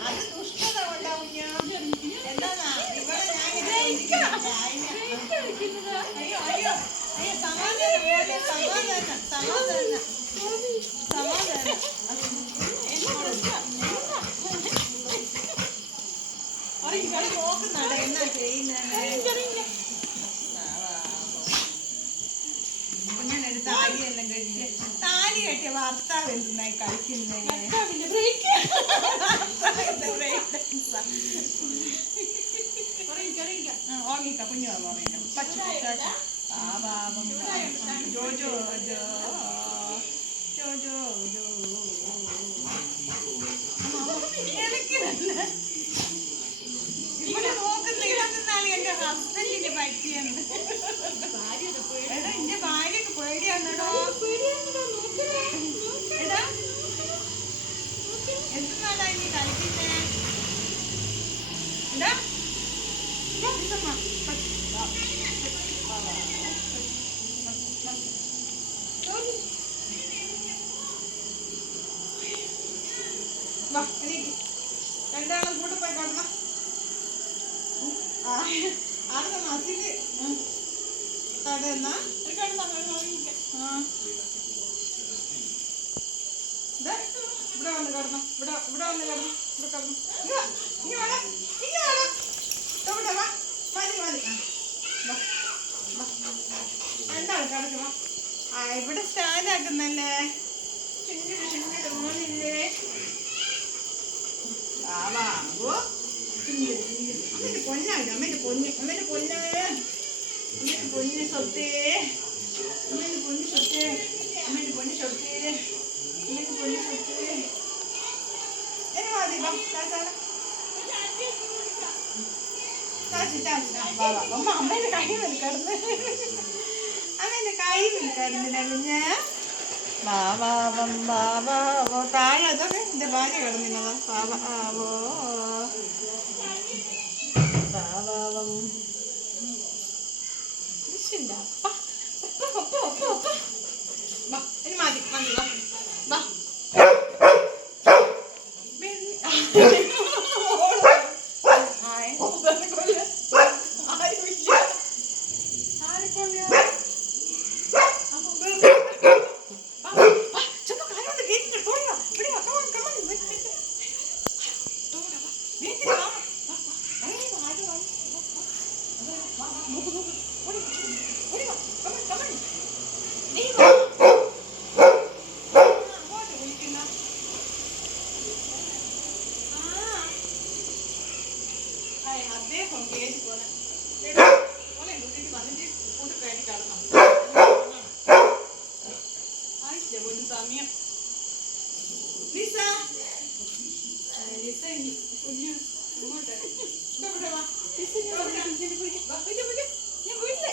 അത് ദുഷ്ടത കൊണ്ടാവും ഞാൻ എന്താ ഇവിടെ അയ്യോ അയ്യോ അയ്യോ സമാധാനം സമാധാനം സമാധാനം സമാധാനം നോക്കുന്നട എന്നാ ചെയ്യുന്ന കുഞ്ഞനൊരു താലിയെല്ലാം കെട്ടിയ താലി കെട്ടിയ ഭർത്താവ് എന്തുന്നായി കളിക്കുന്നേ ഓർമ്മിക്ക കുഞ്ഞു ഓർമ്മിക്ക പച്ച പാപാപം ജോ ജോ ജോ ജോ ജോ ജോ ഇവിടെ നോക്കുന്ന ഇതെന്നാണ് എന്റെ ഹസ്ബൻഡിന് പറ്റിയെന്ന് എടാ എന്റെ ഭാര്യക്ക് പേടിയാണെടോ എടാ എന്തെന്നാടാ നീ കളിക്കുന്നേ എന്താ രണ്ടാളും കൂടെ പോയി കിടന്ന ആരുടെ മസില് തടയുന്ന കിടന്ന ഇവിടെ വന്ന് കിടന്നു ഇവിടെ വന്ന് കിടന്നു ഇവിടെ കിടന്നു ഇനി വേണം ഇനി വേണം ഇവിടെ വാ മതി മതി രണ്ടാളും കിടക്കുക ഇവിടെ സ്റ്റാൻഡ് ആക്കുന്നല്ലേ മോനില്ലേ അമ്മേന്റെ പൊന്നാണ് അമ്മേന്റെ പൊന്ന് അമ്മേന്റെ പൊന്ന് അമ്മേന്റെ പൊന്ന് സ്വത്തേ അമ്മേന്റെ പൊന്ന് സ്വത്തേ അമ്മേന്റെ പൊന്ന് സ്വത്തേ അമ്മേന്റെ പൊന്ന് സ്വത്തേ എന്നെ മതി അമ്മേന്റെ കൈ വിൽക്കടന്ന് അമ്മേന്റെ കൈ വിൽക്കടന്നില്ല കുഞ്ഞ് ബാബാവം ബാബാവോ താഴെ അതൊക്കെ എൻ്റെ ഭാര്യ കിടന്നിരുന്നതാ ബാബാവോ ബാബാവം ഇനി മതി മതി വാ അദ്ദേഹം കേട്ട് പോലെ കൂട്ടിട്ട് വന്നിട്ട് കൂട്ട് കയറി കിടന്നു ആയില്ല ഒരു സമയം ലിസ ലിസ കുഞ്ഞു അങ്ങോട്ട് ഇവിടെ വാ ലിസ ഞാൻ പോയില്ലേ